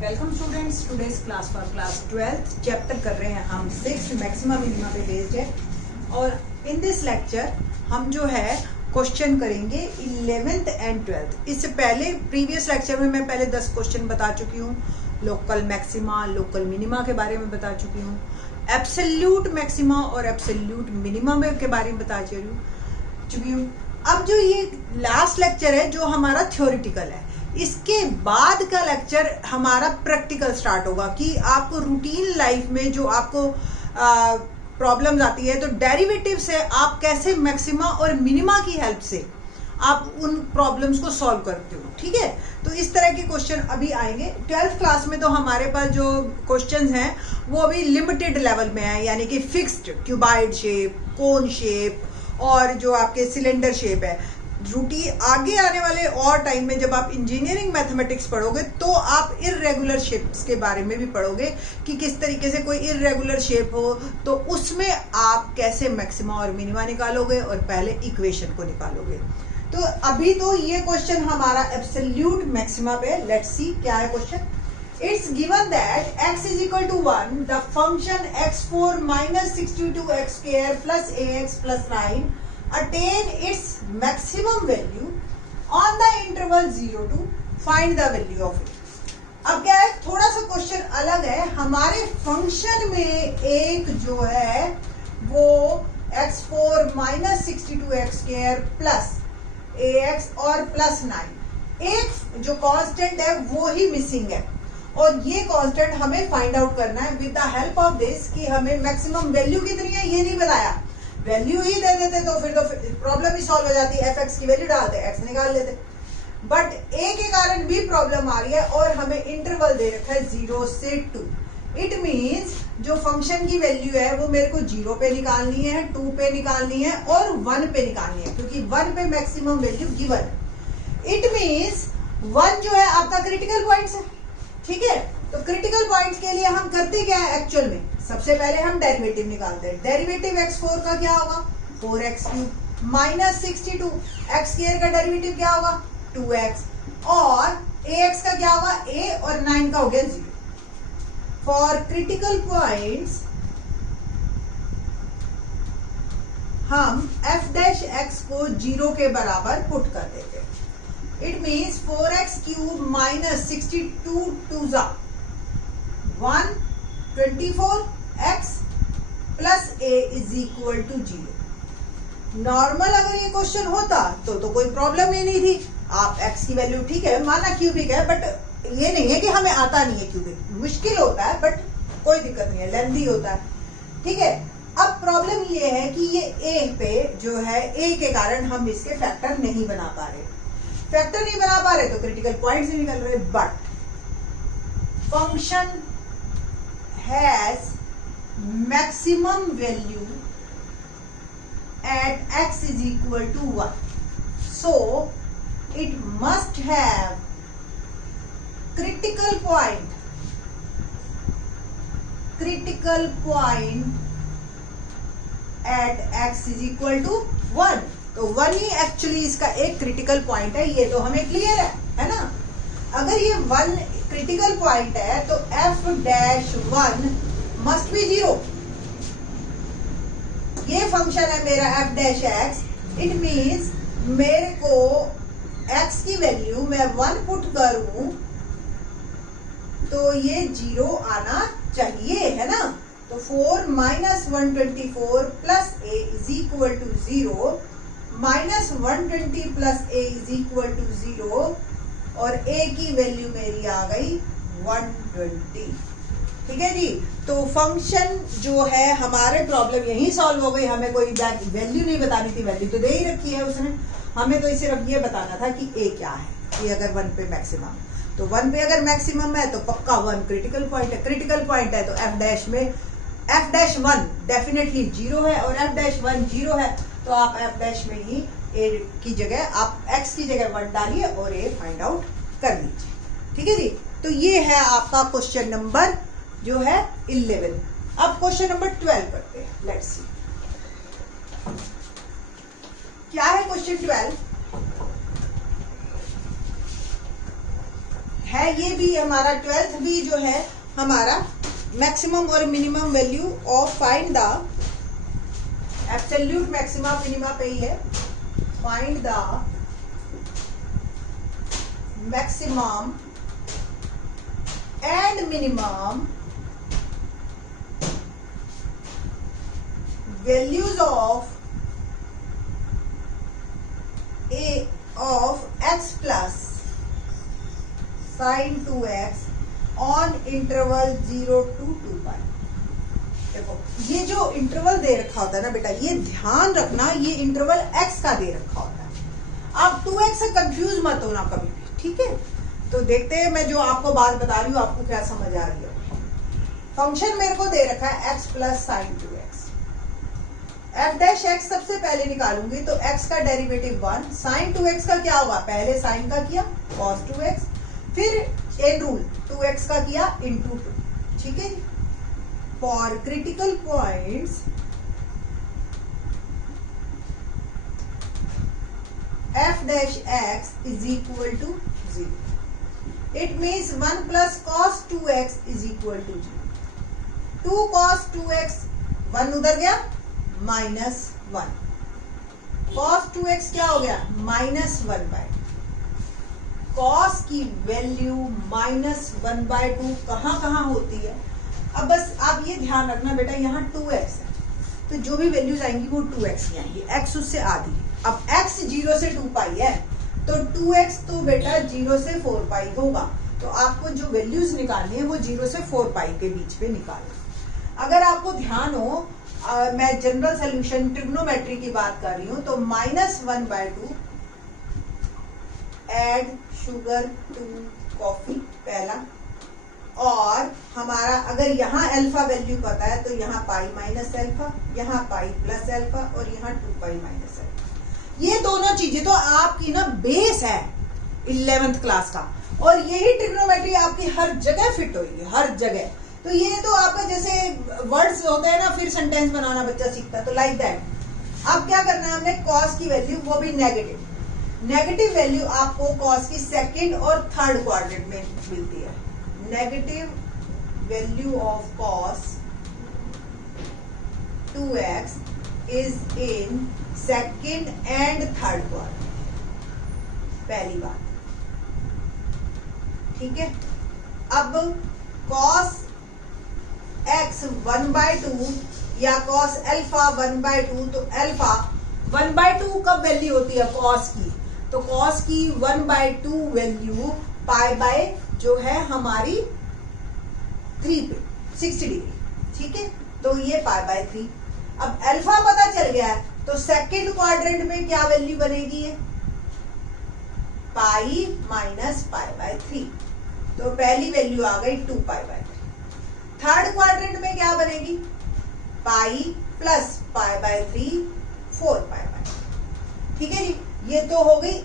Welcome students, today's class for class 12th chapter कर रहे हैं हम 6 मैक्सिमा मिनिमा पे बेस्ड है। और इन दिस लेक्चर हम जो है क्वेश्चन करेंगे 11th एंड 12th। इससे पहले प्रीवियस लेक्चर में मैं पहले 10 क्वेश्चन बता चुकी हूँ। लोकल मैक्सिमा, लोकल मिनिमा के बारे में बता चुकी हूँ। एब्सोल्यूट मैक्सिमा और एब्सोल्यूट मिनिमा में के बारे में बता चुकी हूँ। अब जो ये लास्ट लेक्चर है जो हमारा थ्योरेटिकल है, इसके बाद का लेक्चर हमारा प्रैक्टिकल स्टार्ट होगा कि आपको रूटीन लाइफ में जो आपको प्रॉब्लम्स आती है तो डेरिवेटिव से आप कैसे मैक्सिमा और मिनिमा की हेल्प से आप उन प्रॉब्लम्स को सॉल्व करते हो। ठीक है, तो इस तरह के क्वेश्चन अभी आएंगे 12th क्लास में। तो हमारे पास जो क्वेश्चंस हैं वो अभी लिमिटेड लेवल में है, यानी कि fixed cuboid shape, cone shape और जो आपके सिलेंडर शेप है। रूटीन आगे आने वाले और टाइम में जब आप इंजीनियरिंग मैथमेटिक्स पढ़ोगे तो आप इर्रेगुलर शेप्स के बारे में भी पढ़ोगे कि किस तरीके से कोई इर्रेगुलर शेप हो तो उसमें आप कैसे मैक्सिमा और मिनिमा निकालोगे और पहले इक्वेशन को निकालोगे। तो अभी तो ये क्वेश्चन हमारा एब्सोल्यूट मैक्सिमा पे। लेट्स सी क्या है question. It's given that x is equal to 1, the function x4 minus 62x square plus ax plus 9 attain its maximum value on the interval 0 to find the value of it. अब क्या है, थोड़ा सा question अलग है। हमारे function में एक जो है वो x4 minus 62x square plus ax और plus 9, एक जो कांस्टेंट है वो ही मिसिंग है और ये कांस्टेंट हमें फाइंड आउट करना है with the help of this कि हमें मैक्सिमम वैल्यू कितनी है ये नहीं बताया, वैल्यू ही दे देते तो फिर तो प्रॉब्लम ही सॉल्व हो जाती। fx की वैल्यू डालते x निकाल लेते, बट a के कारण भी प्रॉब्लम आ रही है और हमें इंटरवल दे रखा है 0 से 2। इट मींस जो फंक्शन की वैल्यू है वो मेरे को 0 पे निकालनी है, 2 पे निकालनी है और 1 पे निकालनी है, क्योंकि 1 पे मैक्सिमम वैल्यू गिवन है। इट मींस 1 जो है आपका क्रिटिकल पॉइंट्स है। ठीक है, तो क्रिटिकल पॉइंट्स के लिए हम करते क्या है एक्चुअल में, सबसे पहले हम डेरिवेटिव निकालते हैं। डेरिवेटिव x4 का क्या होगा 4x³ माइनस 62, x स्क्वायर का डेरिवेटिव क्या होगा 2x और ax का क्या होगा a और 9 का हो गया 0। फॉर क्रिटिकल पॉइंट्स हम f' को 0 के बराबर पुट कर देते हैं। It means 4x³ minus 62 2s 124x plus a is equal to 0। Normal अगर ये क्वेश्चन होता तो कोई प्रॉब्लम ही नहीं थी। आप x की वैल्यू ठीक है माना क्यूबिक है, बट ये नहीं है कि हमें आता नहीं है क्यूबिक, मुश्किल होता है बट कोई दिक्कत नहीं है, लेंथी होता है। ठीक है, अब प्रॉब्लम ये है कि ये a पे जो है a के कारण हम इसके फैक्टर नहीं बना पा रहे। फैक्टर नहीं बना पा रहे तो क्रिटिकल पॉइंट से निकल रहे, but function has maximum value at x is equal to 1, so it must have critical point at x is equal to 1। तो 1 ही एक्चुअली इसका एक क्रिटिकल पॉइंट है, ये तो हमें क्लियर है ना। अगर ये 1 क्रिटिकल पॉइंट है तो f'1 मस्ट बी 0। ये फंक्शन है मेरा f'(x), इट मींस मेरे को x की वैल्यू मैं 1 पुट करूं तो ये 0 आना चाहिए, है ना। तो 4 minus 124 plus a is equal to 0 minus 120 plus a is equal to 0 और a की वैल्यू मेरी आ गई 120। ठीक है जी, तो फंक्शन जो है हमारे प्रॉब्लम यही सॉल्व हो गई। हमें कोई वैल्यू नहीं बतानी थी, वैल्यू तो दे ही रखी है उसने, हमें तो सिर्फ ये बताना था कि a क्या है। कि अगर 1 पे मैक्सिमम, तो 1 पे अगर मैक्सिमम है तो पक्का 1 क्रिटिकल पॉइंट है। क्रिटिकल पॉइंट है तो f'1 डेफिनेटली 0 है और f'1 0 है तो आप f' में ही a की जगह आप x की जगह 1 डालिए और a फाइंड आउट कर लीजिए। ठीक है जी, तो ये है आपका क्वेश्चन नंबर जो है 11। अब क्वेश्चन नंबर 12 करते हैं। लेट्स सी क्या है क्वेश्चन 12। है ये भी हमारा 12th भी जो है हमारा मैक्सिमम और minimum value of find the absolute maxima minima पे ही है। Find the maximum and minimum values of a of x plus sin 2x on interval 0 to 2 pi। देखो ये जो इंटरवल दे रखा होता है ना बेटा, ये ध्यान रखना, ये इंटरवल x का दे रखा होता है। आप 2x से कंफ्यूज मत होना कभी भी, ठीक है। तो देखते हैं मैं जो आपको बात बता रही हूँ आपको क्या समझ आ रही है। फंक्शन मेरे को दे रखा है x plus sign 2x। f dash x सबसे पहले निकालूंगी तो x का डेरिवेटिव 1, साइन 2x का क्या होगा, पहले साइन का किया cos 2x, फिर एन रूल 2x का किया इंटू 2, ठीक है। For critical points f dash x is equal to 0। It means 1 plus cos 2x is equal to 0। 2 cos 2x 1 उधर गया -1, cos 2x क्या हो गया -1/2। cos की वैल्यू -1/2 कहाँ होती है। अब बस आप ये ध्यान रखना बेटा, यहाँ 2x है तो जो भी वैल्यूज आएंगी वो 2x की आएंगी, x उससे आधी है। अब x 0 से 2 पाई है तो 2x तो बेटा 0 से 4 पाई होगा, तो आपको जो वैल्यूज निकालनी है वो 0 से 4 पाई के बीच में निकालना। अगर आपको ध्यान हो मैं जनरल सोल्यूशन ट्रिग्नोमेट्री की बात कर रही हूं तो -1/2 ऐड शुगर टू कॉफी पहला, और हमारा अगर यहाँ अल्फा वैल्यू पता है तो यहाँ पाई माइनस अल्फा, यहाँ पाई प्लस अल्फा और यहाँ 2 पाई माइनस अल्फा। ये दोनों चीजें तो आपकी ना बेस है 11th क्लास का, और यही ट्रिग्नोमेट्री आपकी हर जगह फिट होगी, हर जगह। तो ये तो आपका जैसे वर्ड्स होते हैं ना, फिर सेंटेंस बनाना बच्चा सीखता है, तो लाइक दैट। अब क्या करना है हमने, कॉस की वैल्यू वो भी नेगेटिव वैल्यू आपको कॉस की सेकंड और थर्ड क्वाड्रेंट में मिलती है। Negative value of cos 2x is in second and third quadrant, पहली बात, ठीक है। अब कॉस x 1/2 या cos अल्फा 1/2, तो अल्फा 1/2 कब वैल्यू होती है cos की, तो cos की 1/2 वैल्यू पाई बाय जो है हमारी 3 पे 60 डिग्री, ठीक है। तो ये पाई बाय 3। अब अल्फा पता चल गया है तो सेकंड क्वाड्रेंट में क्या वैल्यू बनेगी है, पाई माइनस पाई बाय 3, तो पहली वैल्यू आ गई 2 पाई बाय 3। थर्ड क्वाड्रेंट में क्या बनेगी, pi plus pi by 3 4 pi bye, ठीक है जी। ये तो हो गई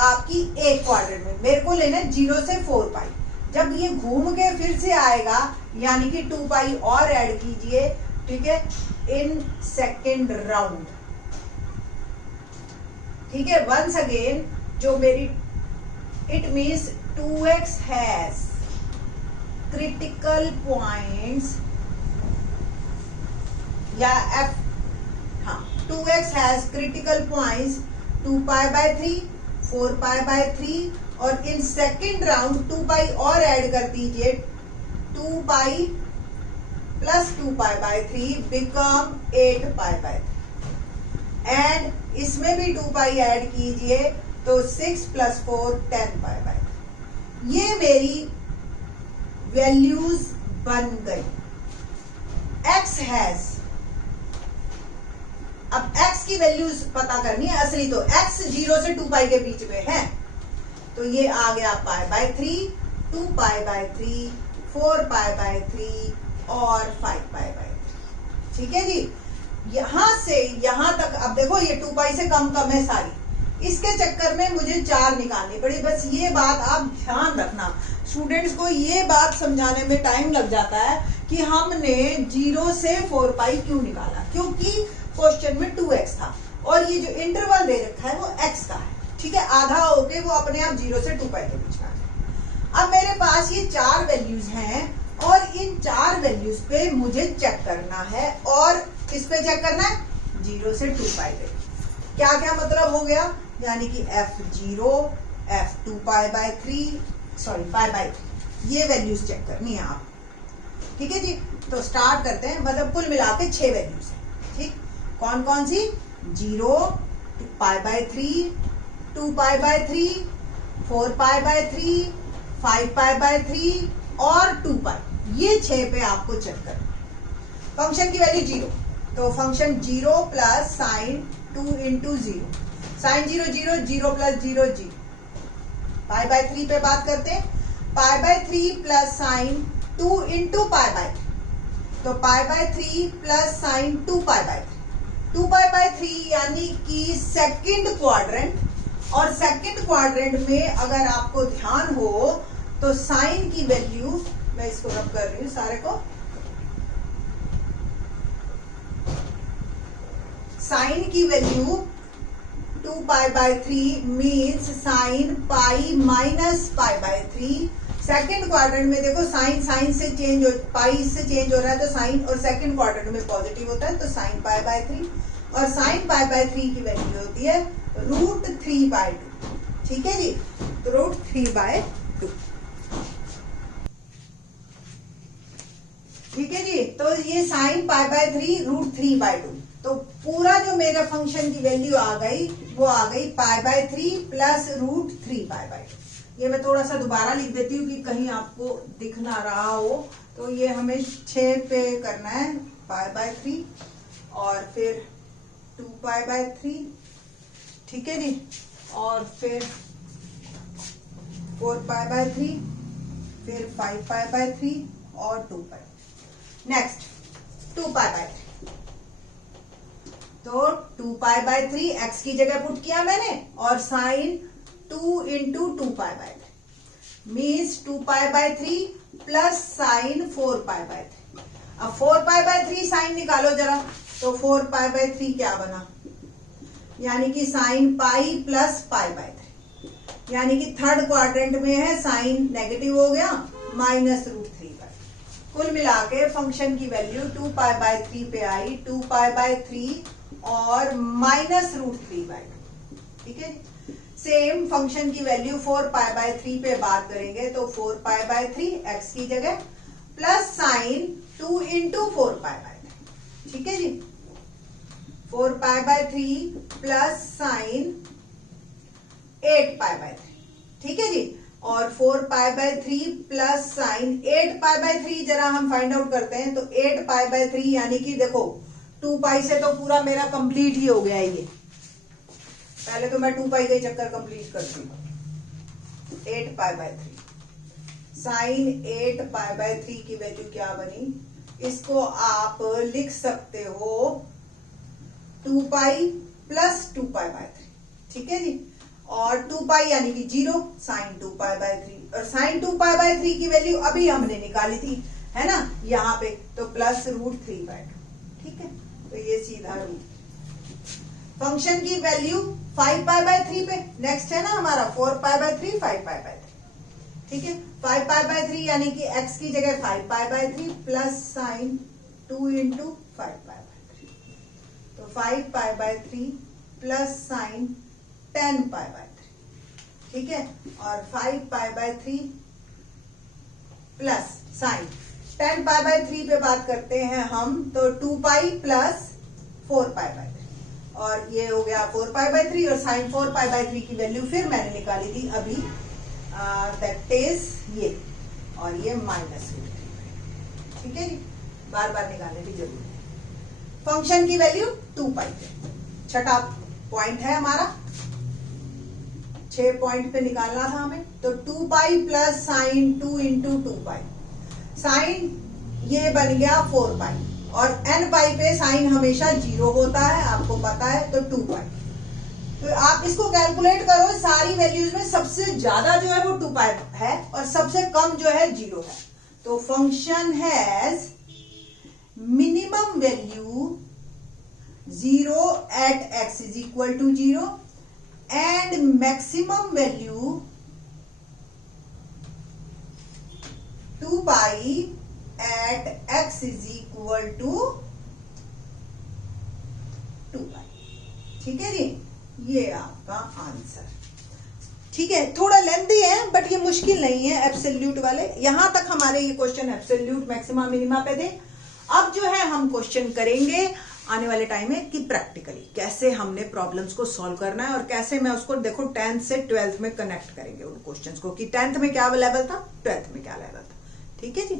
आपकी एक क्वाड्रेंट में, मेरे को लेना 0 से 4 पाई। जब ये घूम के फिर से आएगा यानी कि 2 पाई और ऐड कीजिए, ठीक है, इन सेकेंड राउंड, ठीक है। वंस अगेन जो मेरी it means 2x has critical points या f, हाँ 2x has critical points 2 pi by 3 4 pi by 3 और इन सेकेंड राउंड 2 पाई और ऐड कर दीजिए, 2 pi plus 2 pi by 3 become 8 pi by 3 and इसमें भी 2 पाई ऐड कीजिए तो 6 प्लस 4 10 पाई बाय 3। ये मेरी वैल्यूज बन गई। x हैज, अब x की वैल्यूज पता करनी है असली, तो x 0 से 2 पाई के बीच में है तो ये आ गया पाई by 3, 2 pi by 3, 4 pi by 3 और 5 पाई बाय 3, ठीक है जी। यहां से यहां तक अब देखो ये 2 पाई से कम है सारी, इसके चक्कर में मुझे 4 निकालनी पड़ी। बस ये बात आप ध्यान रखना, स्टूडेंट्स को ये बात समझाने में टाइम लग जाता है कि हमने 0 से 4 पाई क्यों निकाला, क्योंकि क्वेश्चन में 2x था और ये जो इंटरवल दे रखा है वो x का है, ठीक है। आधा होके वो अपने आप 0 से 2 पाई के बीच में आ जाए। अब मेरे पास ये 4 वैल्यूज हैं और इन 4 वैल्यूज पे मुझे चेक करना है। और किस पे चेक करना है? 0 से 2 पाई पे। क्या क्या मतलब हो गया? यानी कि f0, f2 pi by 3, sorry pi by 3, ये वैल्यूज चेक करनी है आप। ठीक है जी, तो स्टार्ट करते हैं। मतलब कुल मिला के 6 वैल्यूज है। ठीक, कौन कौन सी? 0, pi by 3, 2 pi by 3, 4 pi by 3, 5 pi by 3 और 2 पाई। ये 6 पे आपको चेक करना। फंक्शन की वैल्यू 0, तो function 0 plus sine 2 into 0, sine 0 0, 0 plus 0 0। Pi by 3 पे बात करते हैं। Pi by 3 plus sine 2 into pi by 3, तो pi by 3 plus sine 2 pi by 3, 2 pi by 3 यानी कि सेकंड क्वाड्रेंट। और सेकंड क्वाड्रेंट में अगर आपको ध्यान हो तो साइन की वैल्यू, मैं इसको रब कर रही हूं सारे को, साइन की value 2 pi by 3 means sine pi minus pi by 3। Second quadrant में देखो साइन साइन से चेंज हो, पाई से चेंज हो रहा है तो साइन, और सेकंड क्वाड्रेंट में पॉजिटिव होता है तो साइन पाई बाय 3, और साइन पाई बाय 3 की वैल्यू होती है √3/2। ठीक है जी, तो √3/2। ठीक है जी, तो ये साइन पाई बाय 3 √3/2। तो पूरा जो मेरा फंक्शन की वैल्यू आ गई वो आ गई पाई बाय 3 प्लस √3/2। ये मैं थोड़ा सा दोबारा लिख देती हूँ कि कहीं आपको दिख ना रहा हो। तो ये हमें 6 पे करना है, पाई बाय 3 और फिर 2 पाई बाय 3। ठीक है जी, और फिर 4 पाई बाय 3, फिर 5 पाई बाय 3 और 2 पाई। नेक्स्ट 2 पाई बाय 3, तो 2 पाई बाय 3 एक्स की जगह पुट किया मैंने, और sine 2 into 2 pi by 3 means 2 pi by 3 plus sine 4 pi by 3। अब 4 पाई बाय 3 साइन निकालो जरा, तो 4 पाई बाय 3 क्या बना? यानी कि sine pi plus pi by 3, यानी कि थर्ड क्वाड्रेंट में है, साइन नेगेटिव हो गया, माइनस √3/2। कुल मिला के फंक्शन की वैल्यू 2 पाई बाय 3 पे आई, 2 पाई बाय 3 और माइनस √3/2। ठीक है, सेम फंक्शन की वैल्यू 4 पाई बाय 3 पे बात करेंगे, तो 4 पाई बाय 3 एक्स की जगह plus sine 2 into 4 pi by 3। ठीक है जी, 4 pi by 3 plus sign 8 pi by 3। ठीक है जी, और 4 pi by 3 plus sign 8 pi by 3 जरा हम फाइंड आउट करते हैं। तो 8 पाई बाय 3 यानी कि देखो 2 पाई से तो पूरा मेरा कंप्लीट ही हो गया है। ये पहले तो मैं 2 पाई का ही चक्कर कंप्लीट करती हूँ। 8 pi by 3 sine 8 pi by 3 की वैल्यू क्या बनी? इसको आप लिख सकते हो 2 पाई प्लस 2 पाई बाय 3। ठीक है जी, और 2 पाई यानी कि 0, साइन 2 पाई बाय 3, और साइन 2 पाई बाय 3 की वैल्यू अभी हमने निकाली थी, है ना, यहाँ पे, तो प्लस √3/2। ठीक है, तो ये सीधा रूट। फंक्शन की वैल्यू 5 पाई बाय 3 पे नेक्स्ट है ना हमारा, 4 पाई बाय 3, 5 पाई बाय 3। ठीक है, 5 पाई बाय 3 यानी कि x की जगह 5 पाई by 3 plus sine 2 into 5 pi by 3, तो 5 पाई by 3 plus sign 10 pi by 3। ठीक है, और 5 पाई by 3 plus sign 10 pi by 3 पे बात करते हैं हम, तो 2 पाई प्लस 4 पाई बाय 3, और ये हो गया 4 पाई बाय 3, और साइन 4 पाई बाय 3 की वैल्यू फिर मैंने निकाली थी अभी, दैट इज ये, और ये माइनस √3। ठीक है जी, बार बार निकालने की जरूरत है। फंक्शन की वैल्यू 2 पाई पे, छठा पॉइंट है हमारा, 6 पॉइंट पे निकालना था हमें। तो 2 पाई प्लस साइन 2 इंटू 2 पाई, साइन ये बन गया 4 पाई, और n पाई पे साइन हमेशा 0 होता है, आपको पता है, तो 2 पाई। तो आप इसको कैलकुलेट करो, सारी वैल्यूज में सबसे ज्यादा जो है वो 2 पाई है और सबसे कम जो है 0 है। तो function has minimum value 0 at x is equal to 0 and maximum value 2 pi at x is equal to 2 pi. ठीक है जी, ये आपका आंसर। ठीक है, थोड़ा लेंथी है बट ये मुश्किल नहीं है एब्सोल्यूट वाले। यहां तक हमारे ये क्वेश्चन एब्सोल्यूट मैक्सिमा मिनिमा पे थे। अब जो है हम क्वेश्चन करेंगे आने वाले टाइम में कि प्रैक्टिकली कैसे हमने प्रॉब्लम्स को सॉल्व करना है और कैसे मैं उसको देखो 10th से 12th में कनेक्ट करेंगे उन क्वेश्चंस को कि 10th में क्या लेवल था, 12th में क्या लेवल था। ठीक है जी।